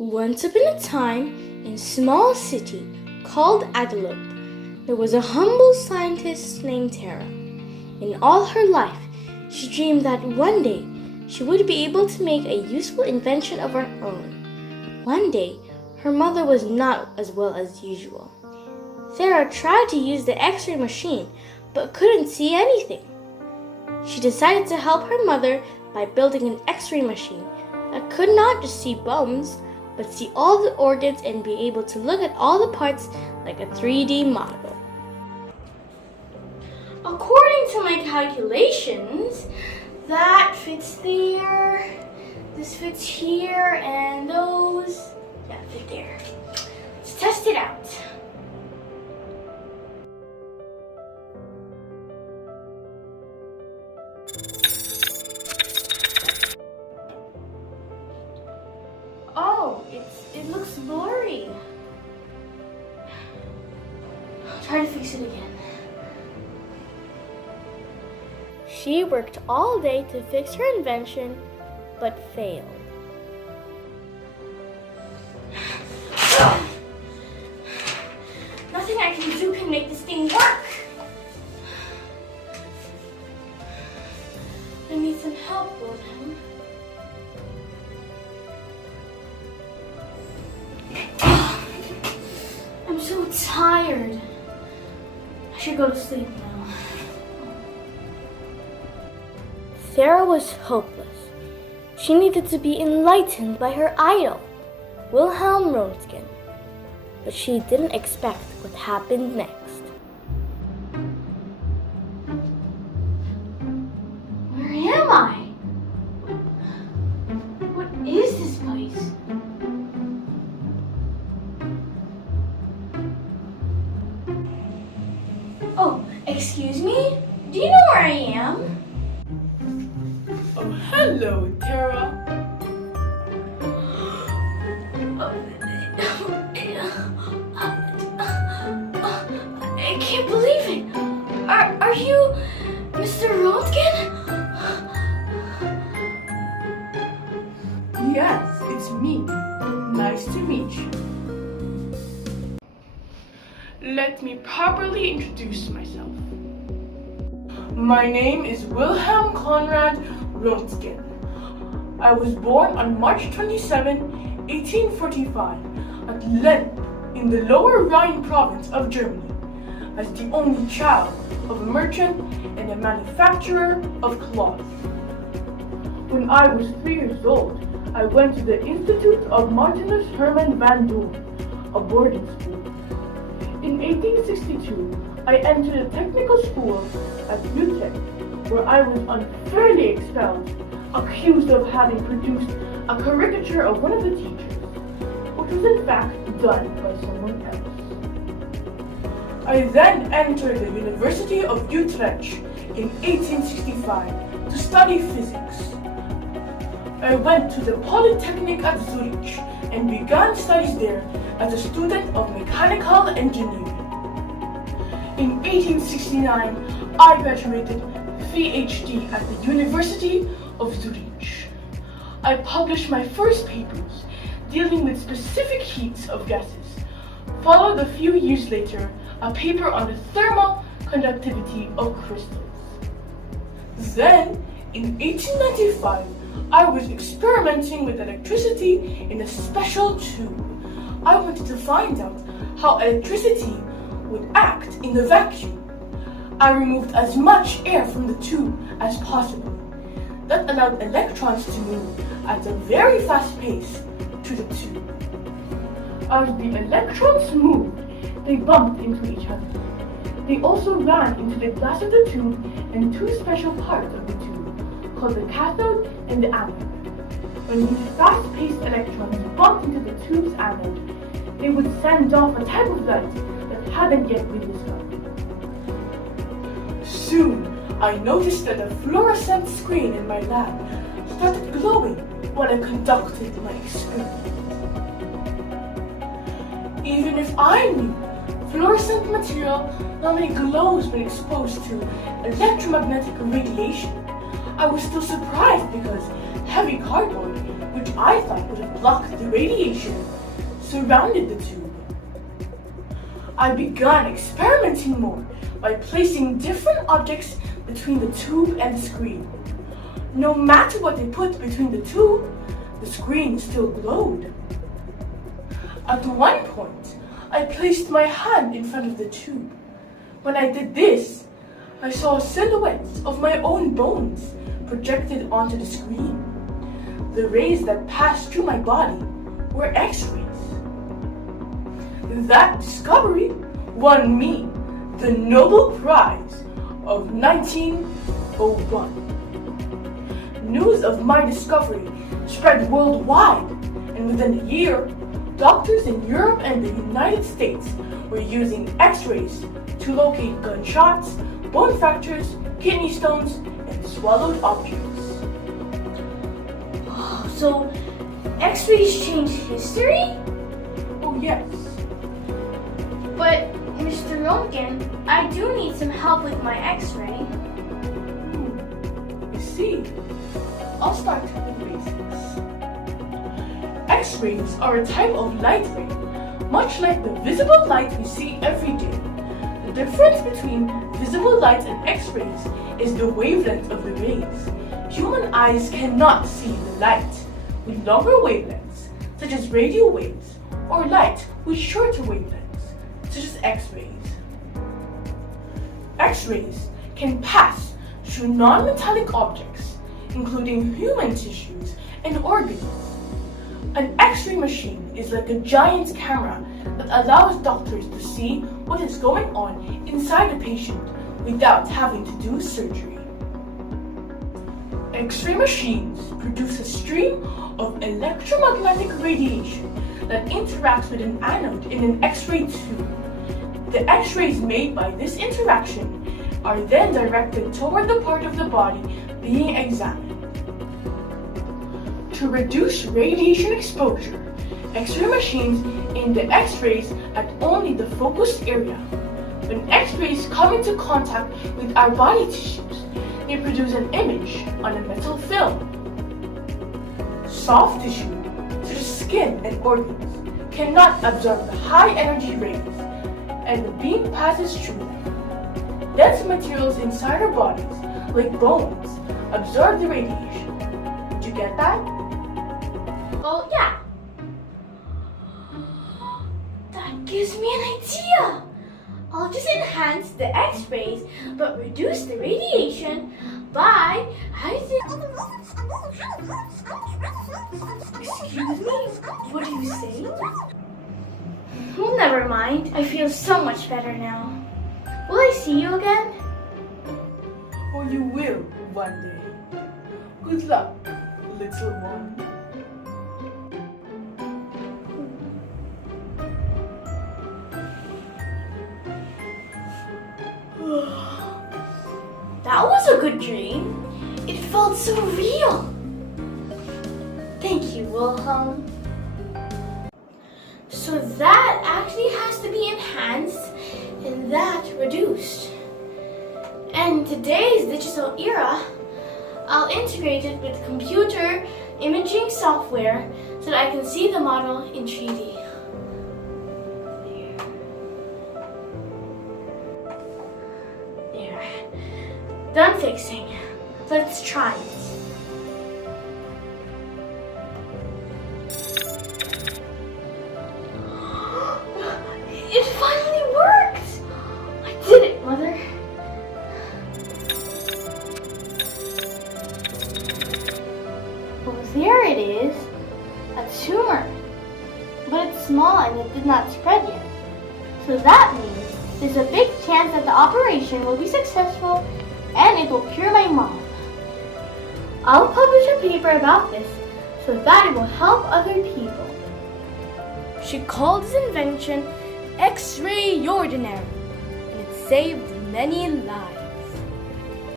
Once upon a time, in a small city called Adelope, there was a humble scientist named Thera. In all her life, she dreamed that one day she would be able to make a useful invention of her own. One day, her mother was not as well as usual. Thera tried to use the X-ray machine, but couldn't see anything. She decided to help her mother by building an X-ray machine that could not just see bones, but see all the organs and be able to look at all the parts like a 3D model. According to my calculations, that fits there, this fits here, and those, fit there. Let's test it out. Oh, it looks blurry. I'll try to fix it again. She worked all day to fix her invention, but failed. Nothing I can do can make this thing work. I need some help, Wilhelm. I'm so tired. I should go to sleep now. Thera was hopeless. She needed to be enlightened by her idol, Wilhelm Röntgen. But she didn't expect what happened next. Where am I? What is this place? Oh, excuse me? Do you know where I am? Oh, hello, Thera. I can't believe it. Are you Mr. Röntgen? Yes, it's me. Nice to meet you. Let me properly introduce myself. My name is Wilhelm Conrad Röntgen. I was born on March 27, 1845 at Lenne in the Lower Rhine province of Germany as the only child of a merchant and a manufacturer of cloth. When I was 3 years old, I went to the Institute of Martinus Hermann van Doorn, a boarding school. In 1862, I entered a technical school at Utrecht, where I was unfairly expelled, accused of having produced a caricature of one of the teachers, which was in fact done by someone else. I then entered the University of Utrecht in 1865 to study physics. I went to the Polytechnic at Zurich and began studies there as a student of mechanical engineering. In 1869, I graduated PhD at the University of Zurich. I published my first papers dealing with specific heats of gases, followed a few years later a paper on the thermal conductivity of crystals. Then, in 1895, I was experimenting with electricity in a special tube. I wanted to find out how electricity would act in the vacuum. I removed as much air from the tube as possible. That allowed electrons to move at a very fast pace to the tube. As the electrons moved, they bumped into each other. They also ran into the glass of the tube and two special parts of the tube, called the cathode and the anode. When these fast-paced electrons bumped into the tube's anode, they would send off a type of light that hadn't yet been discovered. Soon, I noticed that the fluorescent screen in my lab started glowing while I conducted my experiment. Even if I knew fluorescent material normally glows when exposed to electromagnetic radiation, I was still surprised because heavy cardboard which I thought would have blocked the radiation, surrounded the tube. I began experimenting more by placing different objects between the tube and the screen. No matter what they put between the tube, the screen still glowed. At one point, I placed my hand in front of the tube. When I did this, I saw silhouettes of my own bones projected onto the screen. The rays that passed through my body were X-rays. That discovery won me the Nobel Prize of 1901. News of my discovery spread worldwide, and within a year, doctors in Europe and the United States were using X-rays to locate gunshots, bone fractures, kidney stones, and swallowed objects. So, X-rays changed history? Oh yes. But, Mr. Röntgen, I do need some help with my X-ray. You see, I'll start with the basics. X-rays are a type of light ray, much like the visible light we see every day. The difference between visible light and X-rays is the wavelength of the rays. Human eyes cannot see the light with longer wavelengths, such as radio waves, or light with shorter wavelengths, such as X-rays. X-rays can pass through non-metallic objects, including human tissues and organs. An X-ray machine is like a giant camera that allows doctors to see what is going on inside a patient without having to do surgery. X-ray machines produce a stream of electromagnetic radiation that interacts with an anode in an X-ray tube. The X-rays made by this interaction are then directed toward the part of the body being examined. To reduce radiation exposure, X-ray machines aim the X-rays at only the focused area. When X-rays come into contact with our body tissues, they produce an image on a metal film. Soft tissue, such as skin and organs, cannot absorb the high energy rays, and the beam passes through them. Dense materials inside our bodies, like bones, absorb the radiation. Did you get that? Well, yeah. That gives me an idea. I'll just enhance the X-rays, but reduce the radiation by Excuse me? What are you saying? Well, never mind. I feel so much better now. Will I see you again? Or you will one day. Good luck, little one. That was a good dream. It felt so real. Thank you, Wilhelm. So that actually has to be enhanced and that reduced. And today's digital era, I'll integrate it with computer imaging software so that I can see the model in 3D. There. Done fixing. Let's try it. It finally worked! I did it, Mother. Oh, there it is. A tumor. But it's small and it did not spread yet. So that means there's a big chance that the operation will be successful and it will cure my mom. I'll publish a paper about this so that it will help other people. She called this invention X-ray ordinary, and it saved many lives.